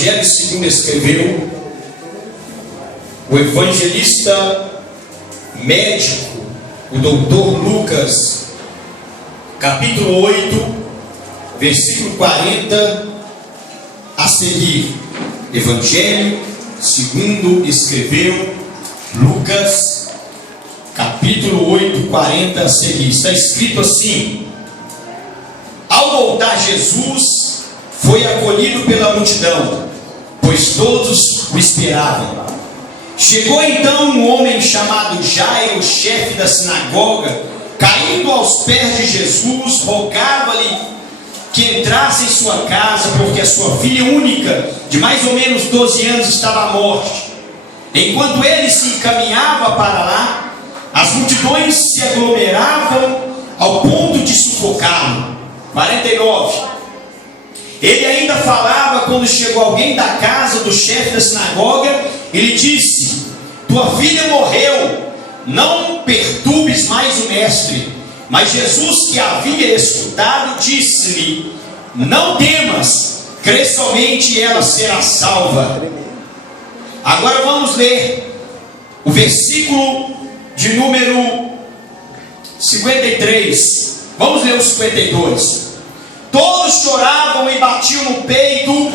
Evangelho segundo escreveu o evangelista médico, o doutor Lucas, capítulo 8, versículo 40 a seguir. Evangelho segundo escreveu Lucas, capítulo 8, 40 a seguir. Está escrito assim: ao voltar Jesus, foi acolhido pela multidão, pois todos o esperavam. Chegou então um homem chamado Jairo, chefe da sinagoga, caindo aos pés de Jesus, rogava-lhe que entrasse em sua casa, porque a sua filha única, de mais ou menos 12 anos, estava à morte. Enquanto ele se encaminhava para lá, as multidões se aglomeravam ao ponto de sufocá-lo. 49. Ele ainda falava quando chegou alguém da casa do chefe da sinagoga e lhe disse: tua filha morreu, não perturbes mais o mestre. Mas Jesus, que havia escutado, disse-lhe: não temas, crê somente e ela será salva. Agora vamos ler o versículo de número 53. Vamos ler o 52. Todos choravam e batiam no peito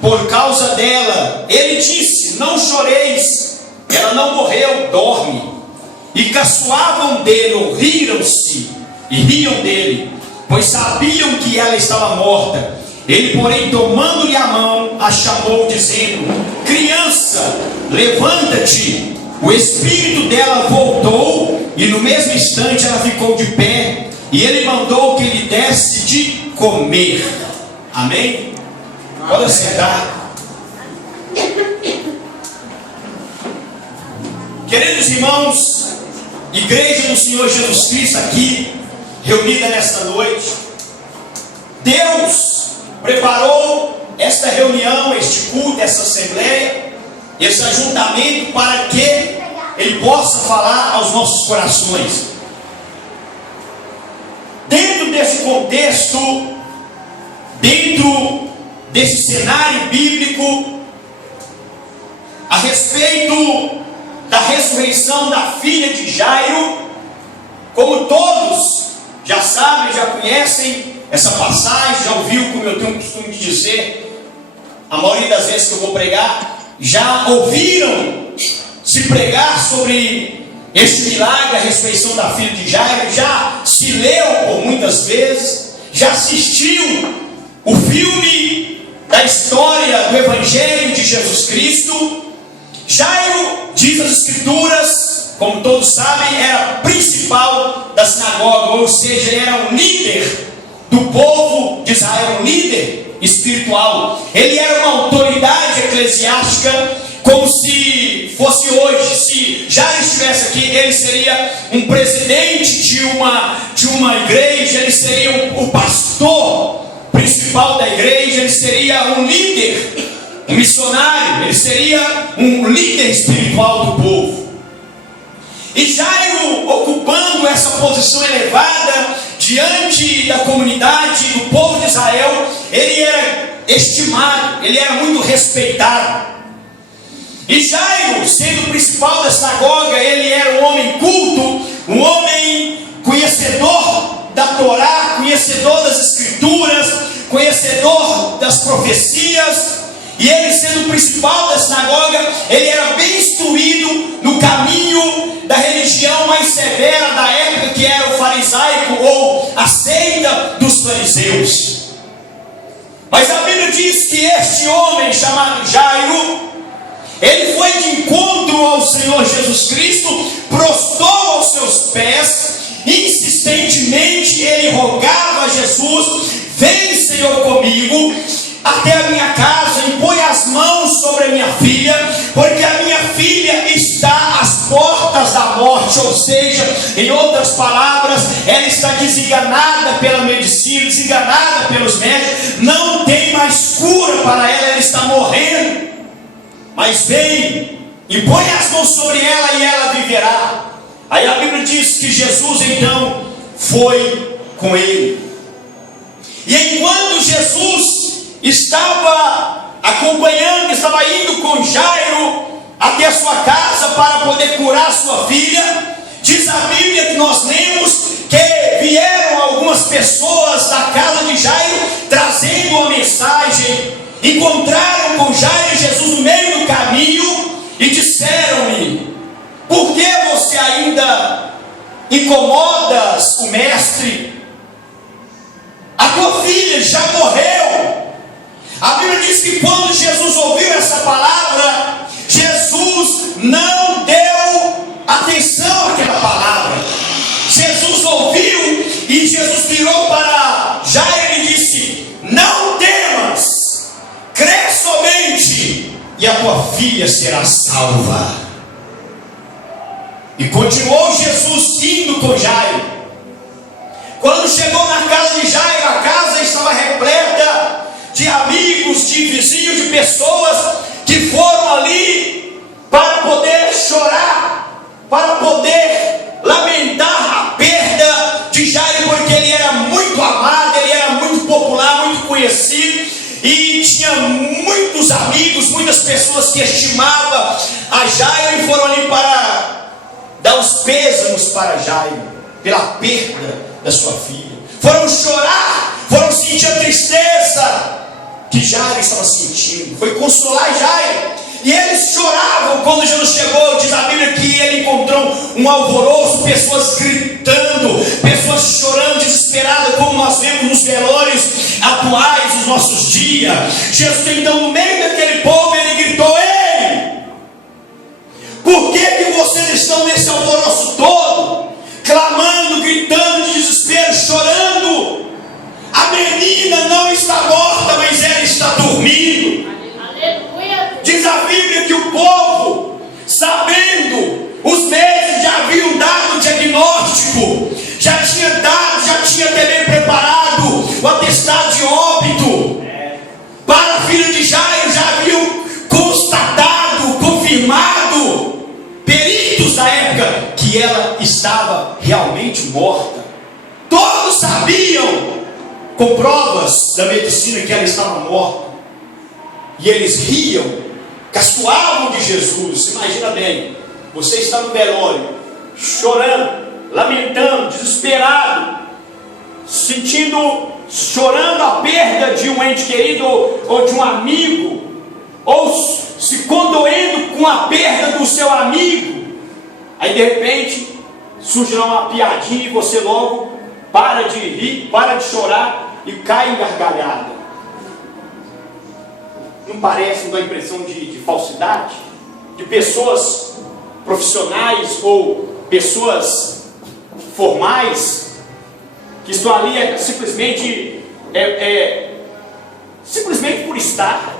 por causa dela. Ele disse: não choreis, ela não morreu, dorme. E caçoavam dele, ou riram-se e riam dele, pois sabiam que ela estava morta. Ele, porém, tomando-lhe a mão, a chamou, dizendo: criança, levanta-te. O espírito dela voltou, e no mesmo instante ela ficou de pé, e ele mandou que lhe desse de comer. Amém? Pode sentar. Queridos irmãos, igreja do Senhor Jesus Cristo aqui reunida nesta noite, Deus preparou esta reunião, este culto, essa assembleia, esse ajuntamento para que Ele possa falar aos nossos corações. Dentro desse contexto, dentro desse cenário bíblico, a respeito da ressurreição da filha de Jairo, como todos já sabem, já conhecem essa passagem, já ouviu, como eu tenho o costume de dizer, a maioria das vezes que eu vou pregar, já ouviram se pregar sobre este milagre, a ressurreição da filha de Jairo, já se leu por muitas vezes, já assistiu o filme da história do Evangelho de Jesus Cristo. Jairo, diz as Escrituras, como todos sabem, era principal da sinagoga, ou seja, era um líder do povo de Israel, um líder espiritual. Ele era uma autoridade eclesiástica, como se fosse hoje. Se Jairo estivesse aqui, ele seria um presidente de uma igreja, ele seria o pastor principal da igreja, ele seria um líder, um missionário, ele seria um líder espiritual do povo. E Jairo, ocupando essa posição elevada diante da comunidade do povo de Israel, ele era estimado, ele era muito respeitado. E Jairo, sendo o principal da sinagoga, ele era um homem culto, um homem conhecedor da Torá, conhecedor das Escrituras, conhecedor das profecias. E ele, sendo o principal da sinagoga, ele era bem instruído no caminho da religião mais severa da época, que era o farisaico, ou a seita dos fariseus. Mas a Bíblia diz que este homem chamado Jairo, ele foi de encontro ao Senhor Jesus Cristo, prostrou aos seus pés, insistentemente ele rogava a Jesus: vem, Senhor, comigo até a minha casa e põe as mãos sobre a minha filha, porque a minha filha está às portas da morte. Ou seja, em outras palavras, ela está desenganada pela medicina, desenganada pelos médicos, não tem mais cura para ela, ela está morrendo. Mas vem e põe as mãos sobre ela e ela viverá. Aí a Bíblia diz que Jesus então foi com ele. E enquanto Jesus estava acompanhando, estava indo com Jairo até a sua casa para poder curar sua filha. Diz a Bíblia que nós lemos que vieram algumas pessoas da casa de Jairo trazendo uma mensagem. Encontraram com Jairo e Jesus no meio do caminho e disseram-lhe: por que você ainda incomodas o mestre? A tua filha já morreu. A Bíblia diz que quando Jesus ouviu essa palavra, Jesus não deu atenção àquela palavra. Jesus ouviu e Jesus virou para Jairo e disse: não temas, crê somente e a tua filha será salva. E continuou Jesus indo com Jairo. Quando chegou na casa de Jairo, a casa estava repleta de amigos, de vizinhos, de pessoas que foram ali para poder chorar, para poder lamentar a perda de Jairo, porque ele era muito amado, ele era muito popular, muito conhecido, e tinha muitos amigos, muitas pessoas que estimavam a Jairo e foram ali para dar os pêsames para Jairo pela perda da sua filha. Foram chorar, foram sentir a tristeza que Jairo estava sentindo, foi consolar Jairo. E eles choravam quando Jesus chegou. Diz a Bíblia que ele encontrou um alvoroço, pessoas gritando, pessoas chorando, desesperadas, como nós vemos nos velórios atuais dos nossos dias. Jesus, então, no meio daquele povo, ele gritou: ei, por que vocês estão nesse alvoroço todo, clamando, gritando de desespero, chorando? A menina não está morta, mas ela está dormindo. Diz a Bíblia que o povo, sabendo, os médicos já haviam dado o diagnóstico, já tinha também preparado o atestado de óbito para a filha de Jairo, já haviam constatado, confirmado, peritos da época, que ela estava realmente morta. Todos sabiam, com provas da medicina, que ela estava morta. E eles riam, caçoavam de Jesus. Imagina bem, você está no velório, chorando, lamentando, desesperado, chorando a perda de um ente querido ou de um amigo, ou se condoendo com a perda do seu amigo. Aí de repente surge lá uma piadinha e você logo para de rir, para de chorar e cai em gargalhada. Não parece, dá a impressão de falsidade? De pessoas profissionais ou pessoas formais que estão ali simplesmente por estar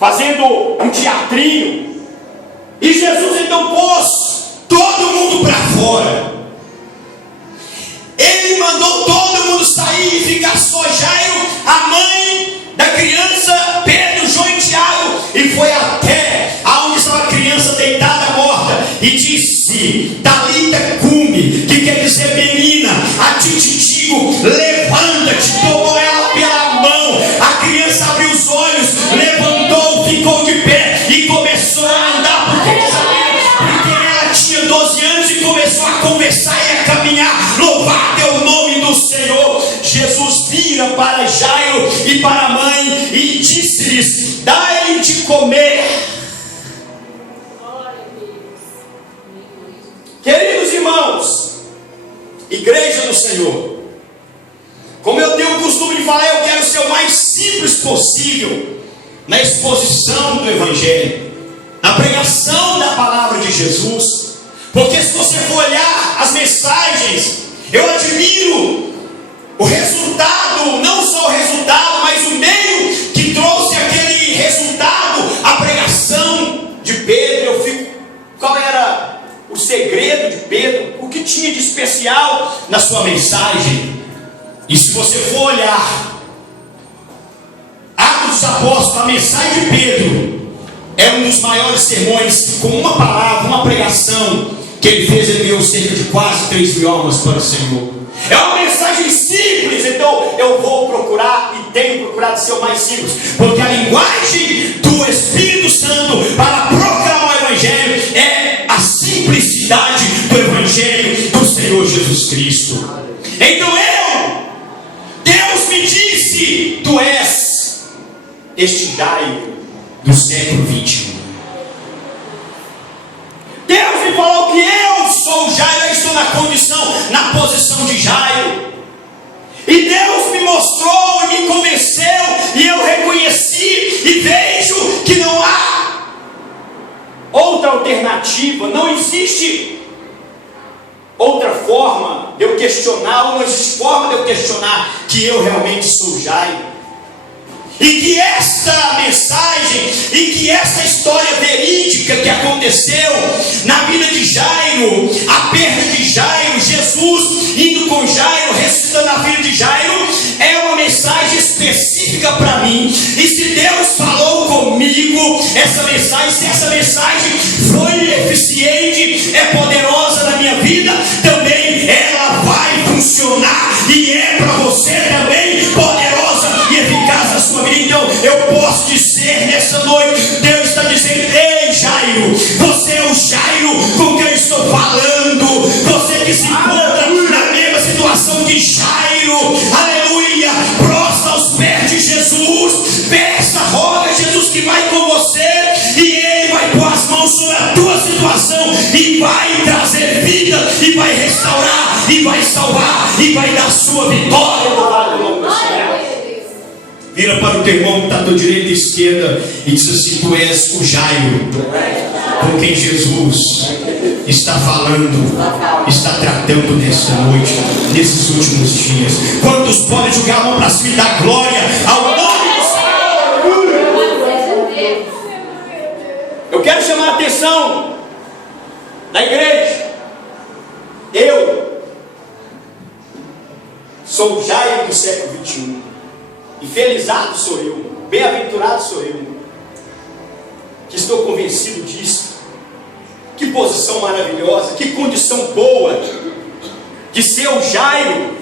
fazendo um teatrinho. E Jesus então pôs todo mundo para fora. Ele mandou todo mundo sair e ficar só Jairo, a mãe da criança, Pedro, João e Tiago, e foi até aonde estava a criança deitada morta e disse: Talita cumi, que quer dizer menina, a ti te digo, levanta-te. Tomou ela pela mão, a criança abriu os olhos, levantou, ficou de pé e começou a andar, porque ela tinha 12 anos e começou a conversar e a caminhar. Louvado é o nome do Senhor. Jesus vira para Jairo e para a mãe e disse-lhes: dai-lhe de comer. Queridos irmãos, igreja do Senhor, como eu tenho o costume de falar, eu quero ser o mais simples possível na exposição do Evangelho, na pregação da palavra de Jesus. Porque se você for olhar as mensagens, eu admiro o resultado, não só o resultado, mas o meio que trouxe aquele resultado, a pregação de Pedro. Eu fico, qual era o segredo de Pedro? O que tinha de especial na sua mensagem? E se você for olhar Atos dos Apóstolos, a mensagem de Pedro é um dos maiores sermões, com uma palavra, uma pregação que ele fez. Ele ganhou cerca de quase 3.000 almas para o Senhor. É uma mensagem simples, então eu vou procurar e tenho procurado ser o mais simples, porque a linguagem do Espírito Santo para proclamar o Evangelho é a simplicidade do Evangelho do Senhor Jesus Cristo. Então Deus me disse: tu és este Jairo do século 21. Deus me falou que eu sou Jairo, eu estou na condição, na posição de Jairo. E Deus me mostrou e me convenceu, e eu reconheci e vejo que não há outra alternativa, não existe outra forma de eu questionar, ou não existe forma de eu questionar que eu realmente sou Jairo. E que esta mensagem, e que esta história verídica que aconteceu na vida de Jairo, a perda de Jairo, Jesus indo com Jairo, ressuscitando a vida de Jairo, é uma mensagem específica para mim. E se Deus falou comigo essa mensagem, se essa mensagem foi eficiente, é poderosa na minha vida, também ela vai funcionar, e é para você também poderosa e eficaz na sua vida. Então eu posso dizer nessa noite, Deus está dizendo: ei Jairo, você é o Jairo com quem eu estou falando, você que se encontra na mesma situação que Jairo, aleluia, prostra aos pés de Jesus, peça, roga a Jesus que vai com você, e Ele vai pôr as mãos sobre a tua situação, e vai trazer vida, e vai restaurar, e vai salvar, e vai dar sua vitória. Vira para o teu irmão que está à tua direita e esquerda e diz assim: tu és o Jairo com quem Jesus está falando, está tratando nessa noite, nesses últimos dias. Quantos podem jogar a mão para cima e dar glória ao nome do Senhor? Eu quero chamar a atenção da igreja. Eu sou o Jairo do século 21. E felizado sou eu, bem-aventurado sou eu, que estou convencido disso. Que posição maravilhosa, que condição boa de ser o Jairo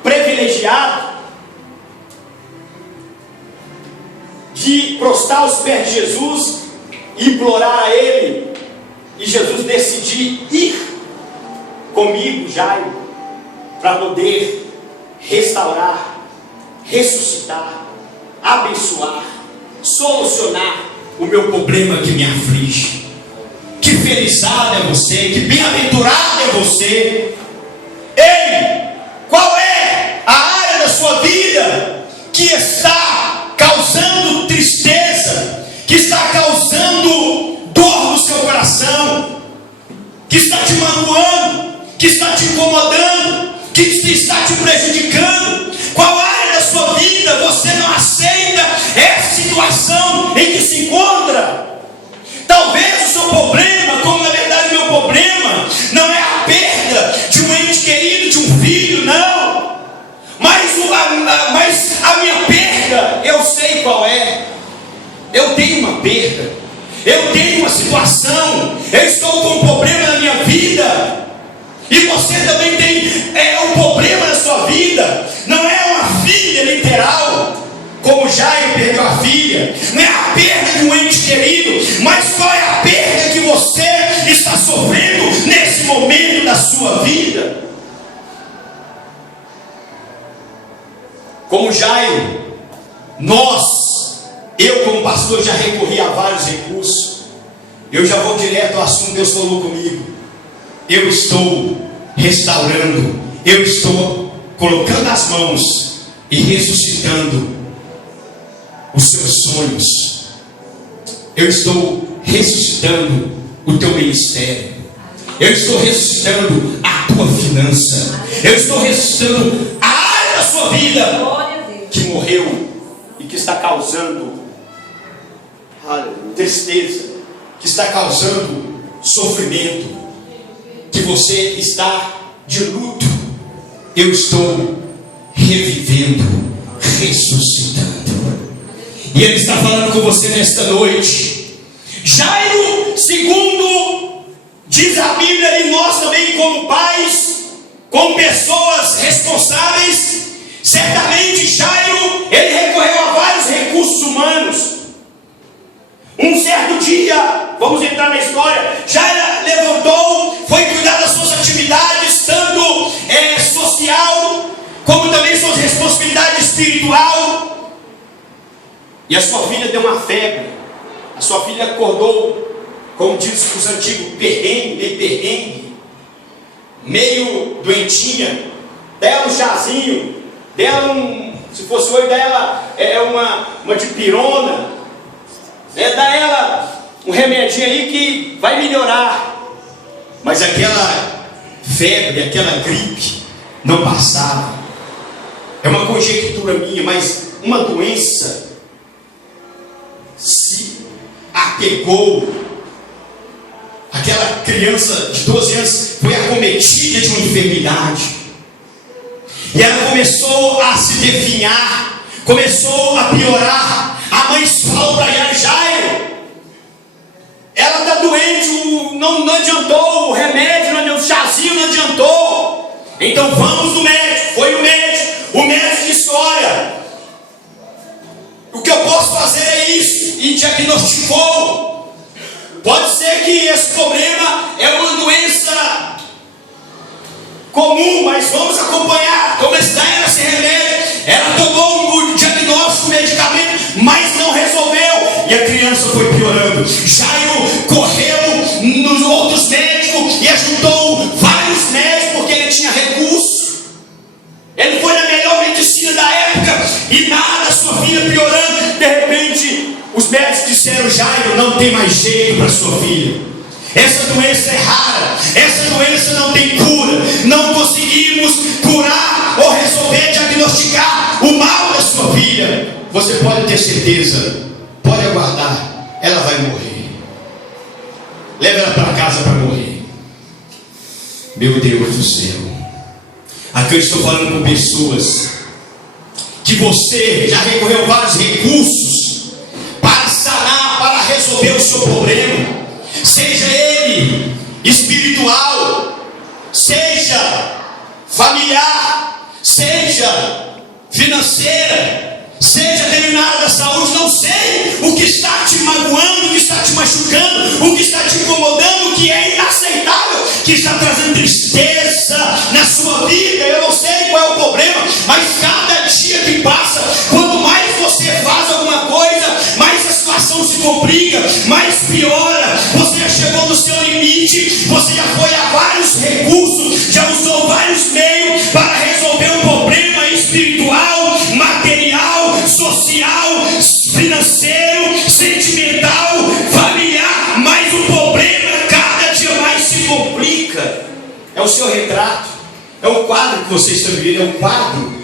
privilegiado, de prostrar aos pés de Jesus e implorar a Ele, e Jesus decidir ir comigo, Jairo, para poder restaurar, ressuscitar, abençoar, solucionar o meu problema que me aflige. Que felizado é você, que bem-aventurado é você. Ei, qual é a área da sua vida que está causando tristeza, que está causando dor no seu coração, que está te magoando, que está te incomodando, que está te prejudicando? Qual área da sua vida você não aceita essa situação em que se encontra? Talvez o seu problema, como na verdade o meu problema, não é a perda de um ente querido, de um filho, não. Mas a minha perda, eu sei qual é. Eu tenho uma perda, eu tenho uma situação, eu estou com um problema na minha vida. E você também tem um problema na sua vida. Não é uma filha literal, como Jairo perdeu a filha, não é a perda de um ente querido, mas qual é a perda que você está sofrendo nesse momento da sua vida? Como Jairo, eu como pastor já recorri a vários recursos. Eu já vou direto ao assunto. Deus falou comigo: eu estou restaurando, eu estou colocando as mãos e ressuscitando os seus sonhos. Eu estou ressuscitando o teu ministério. Eu estou ressuscitando a tua finança. Eu estou ressuscitando a área da sua vida que morreu e que está causando tristeza, que está causando sofrimento, que você está de luto. Eu estou revivendo, ressuscitando. E Ele está falando com você nesta noite. Jairo, segundo diz a Bíblia, e nós também como pais, como pessoas responsáveis, Certamente Jairo, ele recorreu a vários recursos humanos. Um certo dia, vamos entrar na história, Jairo levantou, foi cuidar das suas atividades, tanto social, como também suas responsabilidades espiritual. E a sua filha deu uma febre. A sua filha acordou, como diz os antigos, perrengue, meio doentinha. Dela um chazinho, dela se fosse hoje, dela uma dipirona, dá ela um remedinho aí que vai melhorar. Mas aquela febre, aquela gripe não passava. É uma conjectura minha, mas uma doença se apegou. Aquela criança de 12 anos foi acometida de uma enfermidade. E ela começou a se definhar, começou a piorar. A mãe falou para Jairo: ela está doente, não adiantou, o remédio, não adiantou, o chazinho não adiantou. Então vamos no médico. Foi no médico. O médico disse: olha, o que eu posso fazer é isso. E diagnosticou. Pode ser que esse problema é uma doença comum, mas vamos acompanhar. Começar esse remédio. Ela tomou o diagnóstico, o medicamento, mas não resolveu. E a criança foi piorando. Jairo correu nos outros médicos e ajudou vários médicos, porque ele tinha recurso. Ele foi na melhor medicina da época e nada, sua filha piorando. De repente, os médicos disseram: Jairo, não tem mais jeito para sua filha. Essa doença é rara, essa doença não tem cura. Não conseguimos curar ou resolver, diagnosticar o mal da sua filha. Você pode ter certeza, pode aguardar, ela vai morrer. Leva ela para casa para morrer. Meu Deus do céu. Aqui eu estou falando com pessoas que você já recorreu a vários recursos para sanar, para resolver o seu problema. Seja ele espiritual, seja familiar, seja financeira, seja terminada da saúde. Não sei o que está te magoando, o que está te machucando, o que está te incomodando, o que é inaceitável, que está trazendo tristeza na sua vida. Eu não sei qual é o problema, mas cada dia que passa, quanto mais você faz alguma coisa, mais a situação se complica, mais piora. Você já chegou no seu limite, você já foi a vários recursos, já usou vários meios para resolver um problema espiritual, material, social, financeiro, sentimental, familiar, mas o problema cada dia mais se complica. É o seu retrato, é o quadro que você está vivendo, é o quadro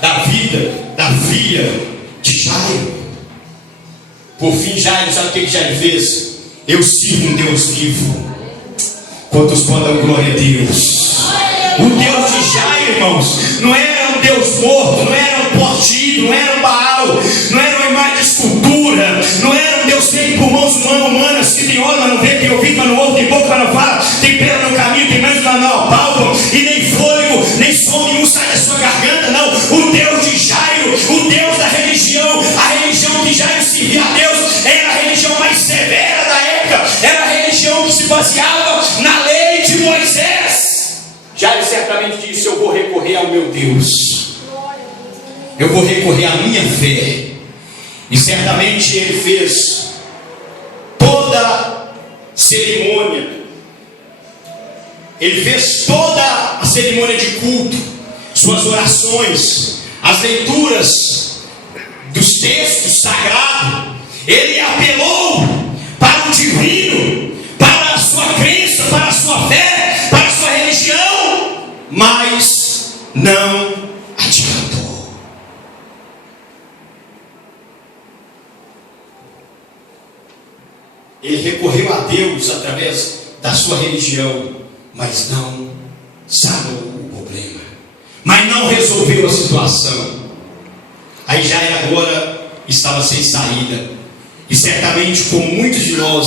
da vida da filha de Jairo. Por fim, Jairo, sabe o que Jairo fez? Eu sirvo um Deus vivo. Quantos podem dar glória a Deus? O Deus de Jairo, irmãos, não era um Deus morto, não era um postido, não era um Baal, não era uma imagem de escultura, não era um Deus feito por mãos humanas, que tem olho, mas não vê, tem ouvido, mas não ouve, tem boca, mas não fala, tem pedra no caminho, tem mãos, mas não apalpam, e nem fôlego, nem som nenhum sai da sua garganta. Não, o Deus de Jairo, o Deus da religião, a religião que Jairo servia a Deus, era a religião mais severa da época, era a religião que se baseava na lei de Moisés. Jairo certamente disse: eu vou recorrer ao meu Deus, eu vou recorrer à minha fé. E certamente ele fez toda cerimônia, ele fez toda a cerimônia de culto, suas orações, as leituras dos textos sagrados. Ele apelou para o divino, para a sua crença, para a sua fé, para a sua religião, mas não adiantou. Ele recorreu a Deus através da sua religião, mas não sanou o problema, mas não resolveu a situação. Aí Jairo agora estava sem saída, e certamente, como muitos de nós,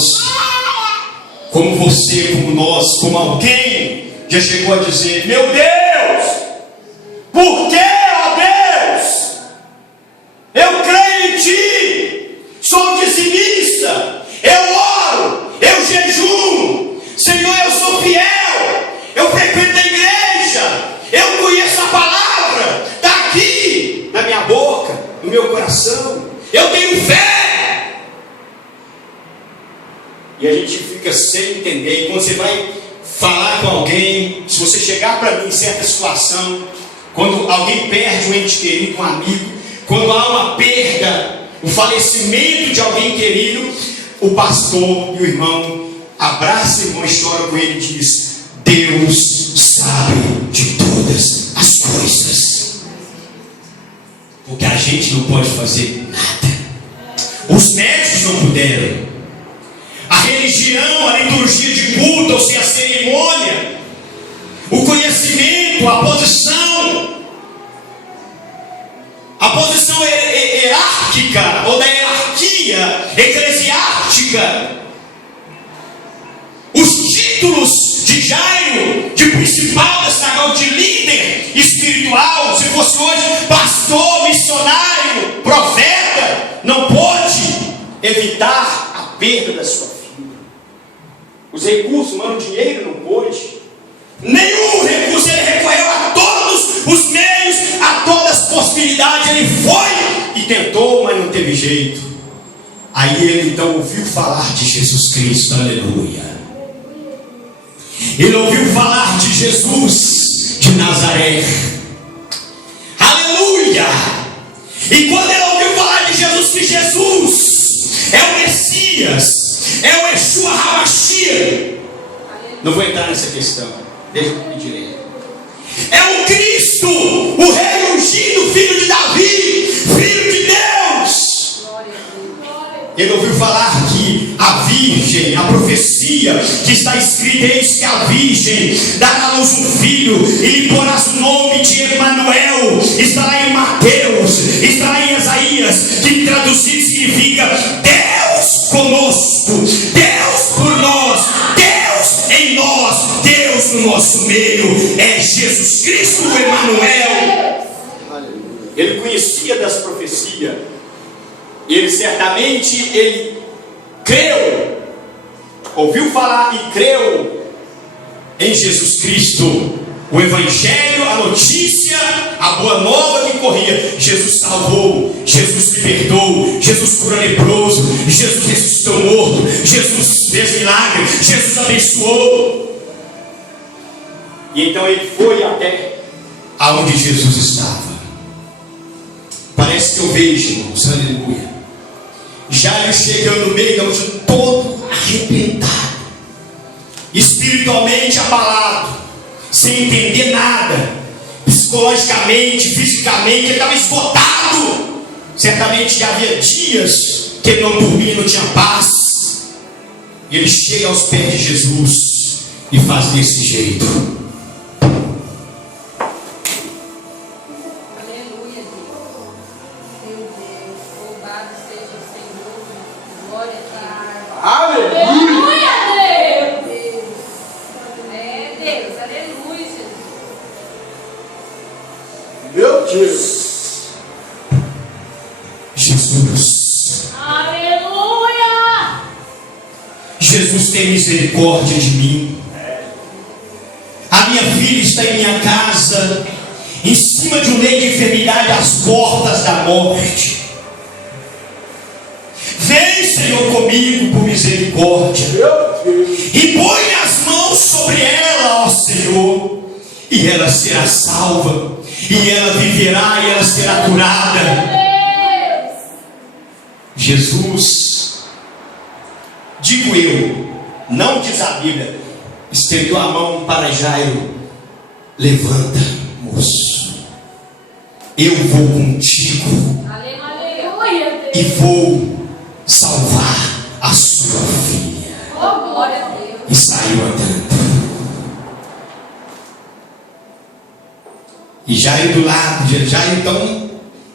como você, como nós, como alguém já chegou a dizer: meu Deus, por que, ó Deus? E a gente fica sem entender. E quando você vai falar com alguém, se você chegar para mim em certa situação, quando alguém perde um ente querido, um amigo, quando há uma perda, o falecimento de alguém querido, o pastor e o irmão abraçam o irmão e choram com ele e diz: Deus sabe de todas as coisas. Porque a gente não pode fazer nada. Os médicos não puderam. A religião, a liturgia de culto, ou seja, a cerimônia, o conhecimento, a posição hierárquica ou da hierarquia eclesiástica, os títulos de Jairo, de principal da sinagoga, de líder espiritual, se fosse hoje pastor, missionário, profeta, não pode evitar a perda da sua filha. Os recursos, mano, o dinheiro não pôde. Nenhum recurso, ele recorreu a todos os meios, a todas as possibilidades. Ele foi e tentou, mas não teve jeito. Aí ele então ouviu falar de Jesus Cristo, aleluia. Ele ouviu falar de Jesus de Nazaré, aleluia. E quando ele ouviu falar de Jesus, que Jesus é o Messias, é o Yeshua HaMashiach, não vou entrar nessa questão, deixa eu pedir ele. É o Cristo, o Rei ungido, filho de Davi, filho de Deus. Ele ouviu falar que a Virgem, a profecia que está escrita: eis que a Virgem dará à luz um filho e lhe porás o nome de Emanuel. Estará em Mateus, estará em Isaías, que traduzido significa Deus conosco, Deus por nós, Deus em nós, Deus no nosso meio. É Jesus Cristo, o Emanuel. Ele conhecia das profecias. Ele certamente creu, ouviu falar e creu em Jesus Cristo, o Evangelho, a notícia, a boa nova que corria. Jesus salvou, Jesus libertou, Jesus curou leproso, Jesus ressuscitou morto, Jesus fez milagre, Jesus abençoou. E então ele foi até aonde Jesus estava. Parece que eu vejo, irmãos, aleluia, Jairo chegando no meio da multidão, todo arrebentado, espiritualmente abalado, sem entender nada, psicologicamente, fisicamente, ele estava esgotado. Certamente já havia dias que ele não dormia, não tinha paz. E ele chega aos pés de Jesus e faz desse jeito. Jesus tem misericórdia de mim. A minha filha está em minha casa, em cima de um leito de enfermidade, às portas da morte. Vem, Senhor, comigo por misericórdia, e põe as mãos sobre ela, ó Senhor, e ela será salva, e ela viverá, e ela será curada. Jesus, digo eu, não diz a Bíblia, estendeu a mão para Jairo: levanta, moço, eu vou contigo, aleluia, e vou salvar a sua filha. Oh, glória a Deus. E saiu andando. E Jairo do lado, Jairo então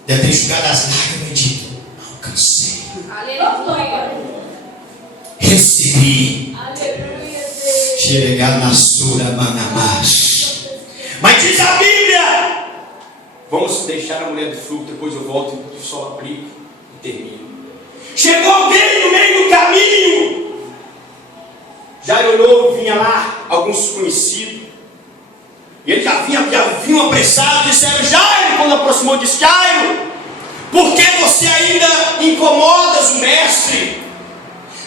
deve ter enxugado as lágrimas de: alcancei, aleluia, recebi, chegar na sura manamás. Mas diz a Bíblia, vamos deixar a mulher do fluxo, depois eu volto e só aplico e termino. Chegou alguém no meio do caminho. Jairo olhou, vinha lá alguns conhecidos, e ele já vinham apressados, disseram: Jairo, quando aproximou, disse: Jairo, por que você ainda incomodas o mestre?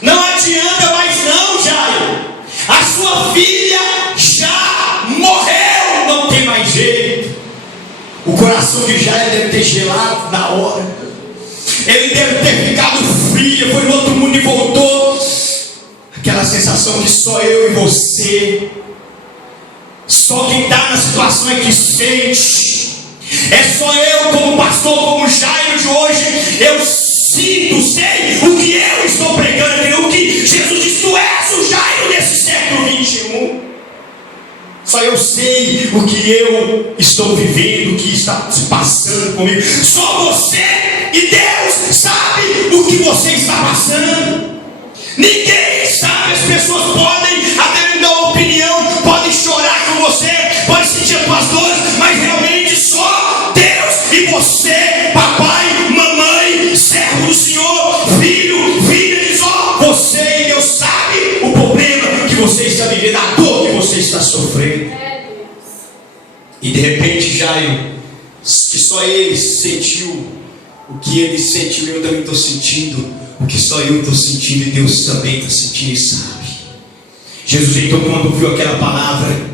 Não adianta mais não. sua filha já morreu, não tem mais jeito. O coração de Jairo deve ter gelado na hora. Ele deve ter ficado frio, foi no outro mundo e voltou. Aquela sensação que só eu e você, só quem está na situação é que sente. É só eu, como pastor, como Jairo de hoje, eu sinto, sei o que eu estou pregando, o que Jesus disse: tu és o Jairo desse século 21. Só eu sei o que eu estou vivendo, o que está se passando comigo. Só você e Deus sabe o que você está passando. Ninguém sabe. As pessoas podem até me dar opinião, podem chorar com você, podem sentir as tuas dores, mas realmente só Deus e você, papai, mamãe, servo do Senhor, filho, filha, diz: ó, você e Deus sabe o problema que você está vivendo, a dor que você está sofrendo. E de repente Jairo, que só ele sentiu o que ele sentiu, eu também estou sentindo o que só eu estou sentindo, e Deus também está sentindo e sabe. Jesus então, quando viu aquela palavra,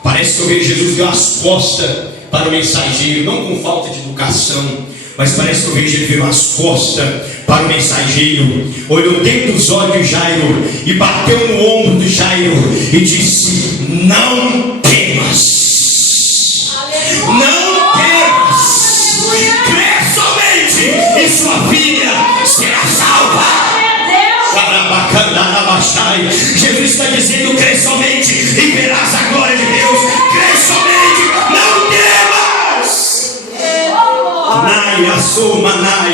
parece que eu vejo Jesus deu as costas para o mensageiro, não com falta de educação, mas parece que eu vejo ele virou as costas para o mensageiro, olhou dentro dos olhos de Jairo e bateu no ombro de Jairo e disse: não temas, não temas, crê somente e sua filha será salva. Jesus está dizendo: crê somente e verás a glória de Deus. Crê somente, não temas.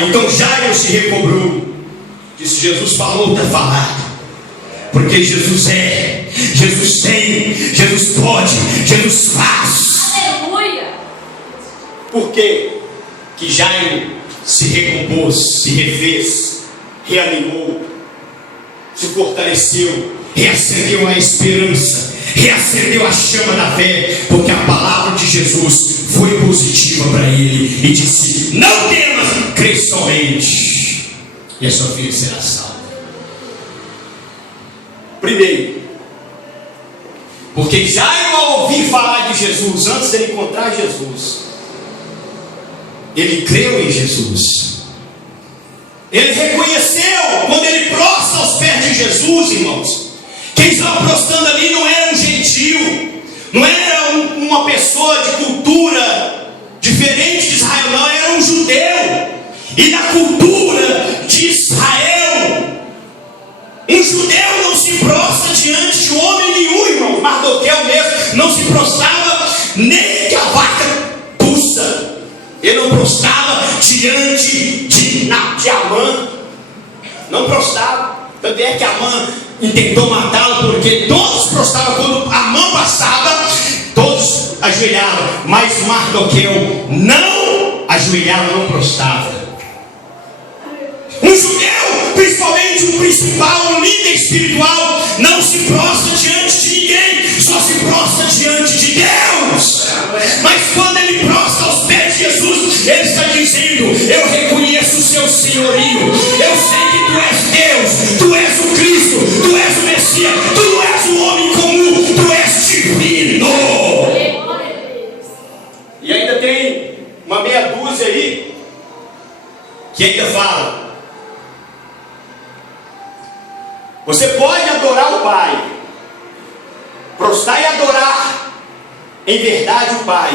Então Jairo se recobrou. Disse: Jesus falou, está falado. Porque Jesus é, Jesus tem, Jesus pode, Jesus faz. Aleluia. Por quê que Jairo se recompôs, se refez, reanimou, se fortaleceu, reacendeu a esperança, reacendeu a chama da fé? Porque a palavra de Jesus foi positiva para ele e disse: não temas, crê somente e a sua filha será salva. Primeiro, porque Jairo, ao ouvir falar de Jesus, antes dele encontrar Jesus, ele creu em Jesus. Ele reconheceu, quando ele prostra aos pés de Jesus, irmãos, quem estava prostrando ali não era um gentil, não era uma pessoa de cultura diferente de Israel, não, era um judeu. E na cultura de Israel, um judeu não se prostra diante de homem nenhum, irmão. Mardoqueu mesmo não se prostrava nem que a vaca tussa. Ele não prostrava diante de Amã. Não prostrava. Tanto é que Amã intentou matá-lo, porque todos prostravam. Quando Amã passava, todos ajoelhavam. Mas Mardoqueu não ajoelhava, não prostrava. Um judeu, principalmente um principal, um líder espiritual, não se prostra diante de ninguém, só se prostra diante de Deus. Mas quando ele prostra aos pés de Jesus, ele está dizendo: eu reconheço o seu senhorio, eu sei que tu és Deus, tu és o Cristo, tu és o Messias, tu não és um homem comum, tu és divino. E ainda tem uma meia dúzia aí que ainda fala: você pode adorar o Pai, prostrar e adorar em verdade o Pai,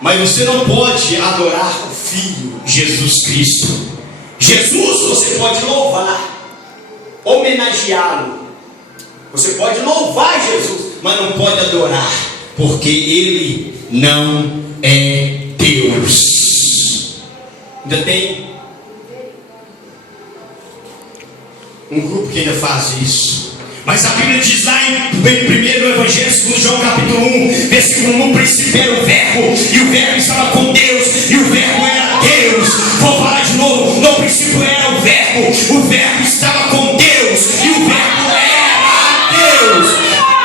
mas você não pode adorar o Filho, Jesus Cristo. Jesus você pode louvar, homenageá-lo, você pode louvar Jesus, mas não pode adorar, porque Ele não é Deus. Ainda tem um grupo que ainda faz isso. Mas a Bíblia diz lá em 1 Evangelho segundo João capítulo 1, versículo 1: no princípio era o verbo, e o verbo estava com Deus, e o verbo era Deus. Vou falar de novo: no princípio era o verbo estava com Deus, e o verbo era Deus.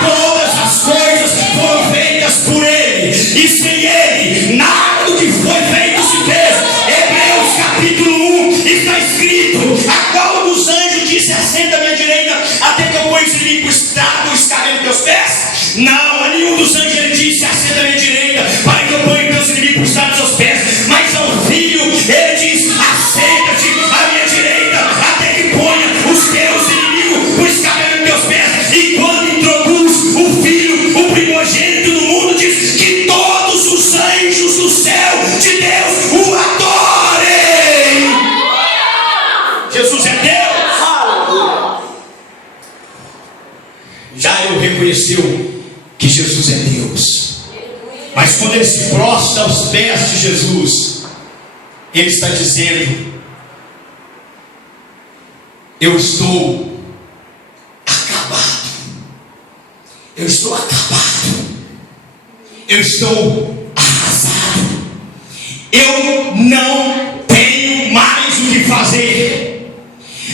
Todas as coisas foram feitas por Ele, e sem Ele nada do que foi feito se fez. Hebreus capítulo 1 está escrito: a qual dos anjos disse: assenta à minha direita, até que eu ponha os inimigos tragam o escabelo dos teus pés? Não, a nenhum dos anjos ele disse: assenta à minha direita, para que eu ponha teus inimigos tragam os teus pés. Mas ao filho ele diz: assenta-te à minha direita, até que ponha os teus inimigos o escabelo dos teus pés. E quando introduz o filho, o primogênito do mundo, diz que todos os anjos do céu de Deus o adorem. Jesus é Deus. Já eu reconheceu que Jesus é Deus. Mas quando ele se prostra aos pés de Jesus, ele está dizendo: eu estou acabado. Eu estou acabado. Eu estou arrasado. Eu não tenho mais o que fazer.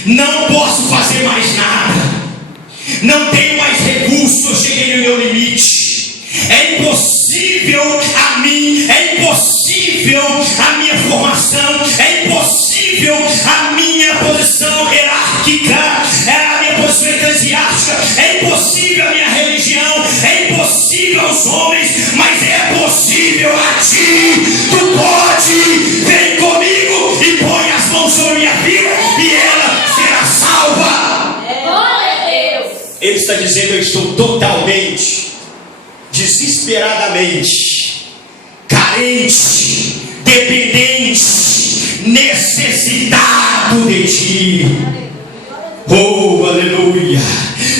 Não posso fazer mais nada. Não tenho mais recursos. Eu cheguei no meu limite. É impossível a mim, é impossível a minha formação, é impossível a minha posição hierárquica, a minha posição eclesiástica, é impossível a minha religião, é impossível aos homens, mas é possível a ti. Tu pode, vem comigo e põe as mãos sobre minha vida e ela será salva. Ele está dizendo: eu estou totalmente, desesperadamente carente, dependente, necessitado de ti. Oh, aleluia!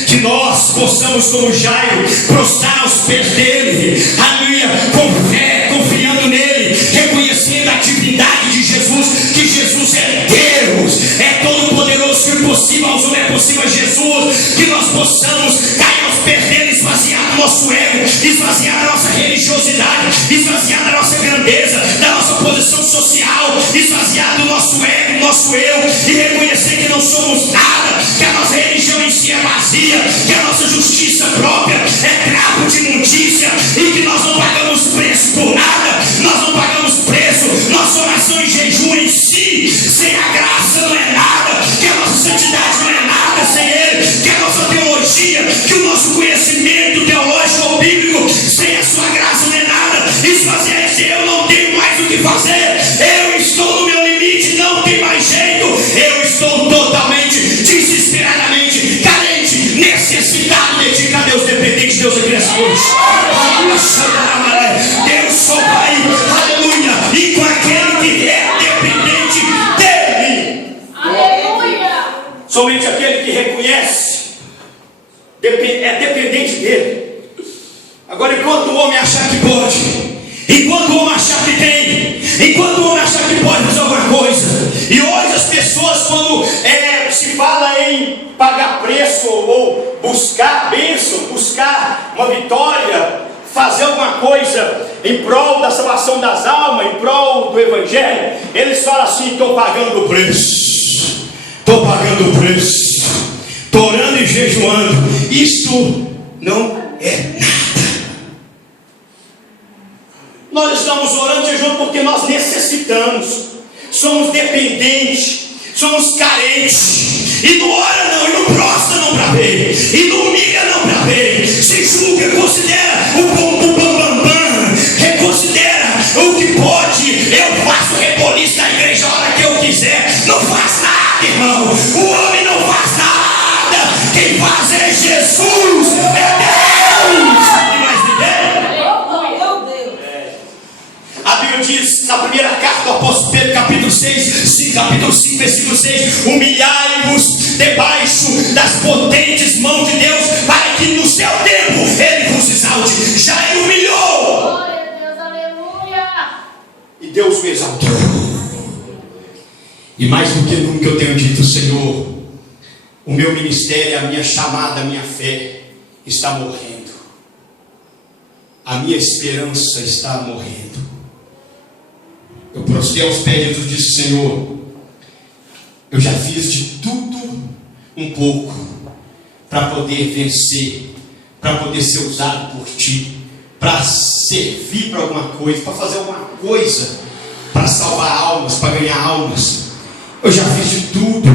Que nós possamos, como Jairo, prostrar aos pés dele, aleluia, com fé, confiando nele, reconhecendo a divindade de Jesus, que Jesus é Deus, é todo poderoso, que o impossível aos homens é possível a Jesus. Que nós possamos cair aos pés dele, esvaziar do nosso ego, esvaziar da nossa religiosidade, esvaziar da nossa grandeza, da nossa posição social, esvaziar do nosso ego, do nosso eu, e reconhecer que não somos nada, que a nossa religião em si é vazia, que a nossa justiça própria é trapo de imundícia, e que nós não pagamos preço por nada, nós não pagamos preço, nossa oração e jejum em si, sem a graça não é nada, que a nossa santidade não é nada sem ele, que a nossa teologia, que o nosso conhecimento teológico ou bíblico, sem a sua graça não é nada. Esvaziar e dizer: eu não tenho mais o que fazer, eu estou no meu limite, não tem mais jeito, eu estou totalmente, desesperadamente carente, necessitado de ti. Cadê os dependentes de Deus aqui nessa noite? Deus só vai, aleluia, e com aquele que é dependente dele. Aleluia. Somente aquele que reconhece é dependente dele. Agora, enquanto o homem achar que pode, enquanto o homem achar que tem, enquanto o homem achar que pode fazer alguma coisa, e hoje as pessoas, quando se fala em pagar preço ou buscar bênção, buscar uma vitória, fazer alguma coisa em prol da salvação das almas, em prol do evangelho, eles falam assim: estou pagando o preço, estou pagando o preço, estou orando e jejuando. Isto não é nada. Nós estamos orando e jejuando porque nós necessitamos, somos dependentes, somos carentes, e não ora não, e não prostra não para ver, e não humilha não para ver, se julga, considera o bam, reconsidera o que pode. Eu faço reboliço na igreja a hora que eu quiser, não faz nada, irmão, o homem não faz nada, quem faz é Jesus, é Deus, e mais ninguém. A Bíblia diz na primeira carta do apóstolo Pedro, capítulo 5, versículo 6: humilhai-vos debaixo das potentes mãos de Deus, para que no seu tempo ele vos exalte. Já ele humilhou. Glória a Deus, aleluia. E Deus o exaltou. E mais do que nunca eu tenho dito: Senhor, o meu ministério, a minha chamada, a minha fé está morrendo. A minha esperança está morrendo. Eu prostrei aos pés de Jesus e disse: Senhor, eu já fiz de tudo um pouco para poder vencer, para poder ser usado por Ti, para servir para alguma coisa, para fazer alguma coisa, para salvar almas, para ganhar almas. Eu já fiz de tudo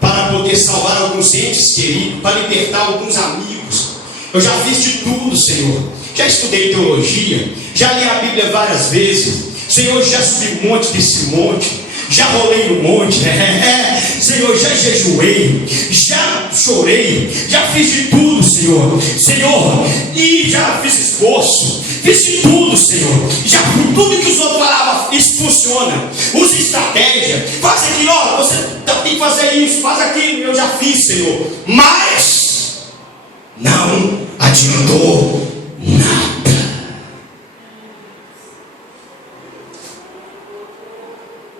para poder poder salvar alguns entes queridos, para libertar alguns amigos. Eu já fiz de tudo, Senhor. Já estudei teologia, já li a Bíblia várias vezes. Senhor, já subi um monte desse monte, já rolei no monte, Senhor, já jejuei, já chorei, já fiz de tudo, Senhor, e já fiz esforço, fiz de tudo, Senhor, já tudo que os outros falavam, isso funciona. Use estratégia, faz aquilo, ó, você tem que fazer isso, faz aquilo, eu já fiz, Senhor, mas não adiantou nada.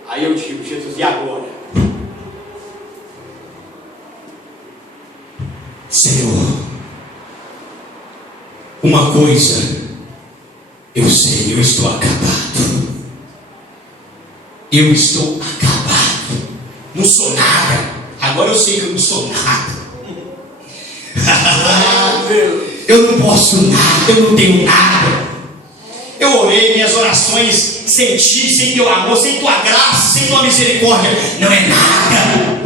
Aí eu digo, Jesus, e agora? Senhor, uma coisa eu sei, eu estou acabado. Eu estou acabado. Não sou nada. Agora eu sei que eu não sou nada. Eu não posso nada, eu não tenho nada. Eu orei, minhas orações, senti, sem teu amor, sem tua graça, sem tua misericórdia, não é nada.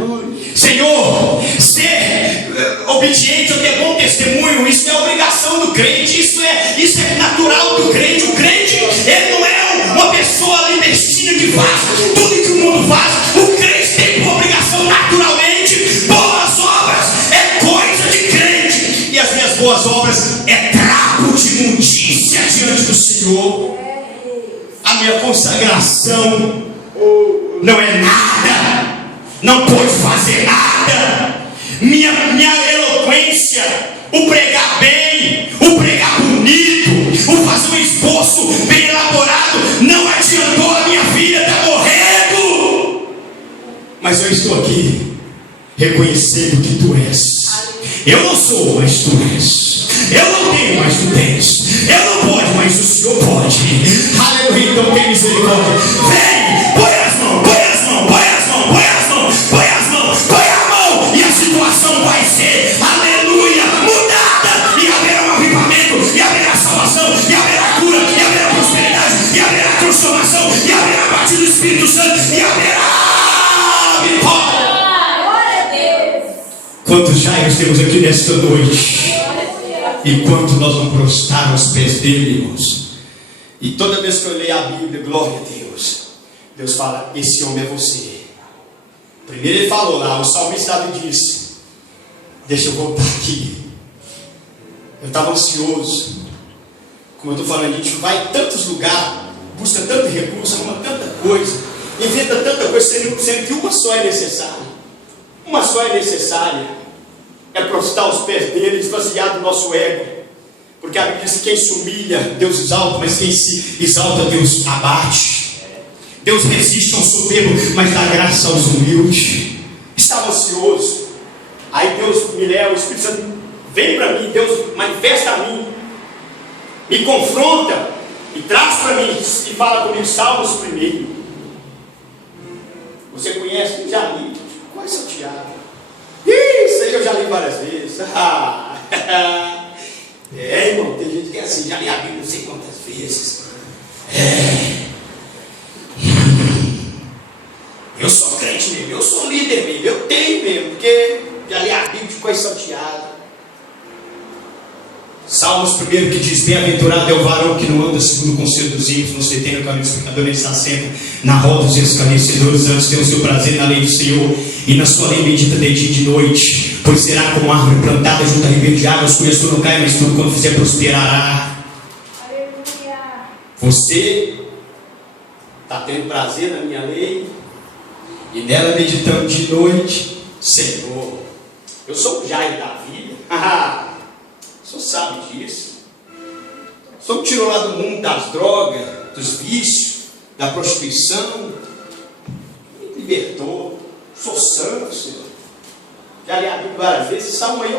Senhor, ser obediente ou ter bom testemunho, isso é obrigação do crente, isso é natural do crente. O crente, ele não é uma pessoa libertina que faz tudo que o mundo faz. O crente tem por obrigação naturalmente boas obras, é coisa de crente, e as minhas boas obras é trapo de imundícia diante do Senhor. A minha consagração não é nada, não pode fazer nada. Minha eloquência, o pregar bem, o pregar bonito, o fazer um esforço bem elaborado, não adiantou. A minha filha está morrendo, mas eu estou aqui reconhecendo que tu és. Eu não sou, mas tu és. Eu não tenho, mas tu tens. Eu não posso, mas o Senhor pode. Aleluia, então tem misericórdia. Vem, põe as mãos, põe as mãos, põe as mãos, põe as mãos, põe as mãos, põe a mão, e a situação vai ser, aleluia, mudada, e haverá um avivamento, e haverá salvação, e haverá cura, e haverá prosperidade, e haverá transformação, e haverá a partir do Espírito Santo, e haverá vitória. Quantos Jairos temos aqui nesta noite? E quanto nós vamos prostrar aos pés dele, irmãos? E toda vez que eu leio a Bíblia, glória a Deus, Deus fala, esse homem é você. Primeiro ele falou lá, o salmista Davi disse, deixa eu voltar aqui. Eu estava ansioso. Como eu estou falando, a gente vai em tantos lugares, busca tanto recurso, arruma tanta coisa, inventa tanta coisa, sendo que uma só é necessária. Uma só é necessária. É prostrar os pés dele, esvaziar do nosso ego. Porque a Bíblia diz que quem se humilha, Deus exalta, mas quem se exalta, Deus abate. Deus resiste ao soberbo, mas dá graça aos humildes. Estava ansioso. Aí Deus me leva, o Espírito Santo vem para mim, Deus manifesta a mim, me confronta e traz para mim e fala comigo, Salmos 1. Você conhece? Já li. Qual é seu Tiago? Isso aí eu já li várias vezes. Irmão, tem gente que é assim, já li a Bíblia não sei quantas vezes. Eu sou crente mesmo, eu sou líder mesmo, eu tenho mesmo, porque já li a Bíblia de coisa salteada. Salmos 1 que diz, bem-aventurado é o varão que não anda segundo o conselho dos ímpios, não se detém no caminho dos pecadores, nem se assenta na roda dos escarnecedores, antes tem o seu prazer na lei do Senhor, e na sua lei medita de dia e de noite, pois será como árvore plantada junto a ribeiro de águas, cujas tu não cai, mas tudo quando fizer prosperará. Aleluia. Você está tendo prazer na minha lei, e nela meditando de noite. Senhor, eu sou o Jairo da vida. O senhor sabe disso. O senhor me tirou lá do mundo das drogas, dos vícios, da prostituição, me libertou. Sou santo, Senhor. Já li a Bíblia várias vezes. Salmo aí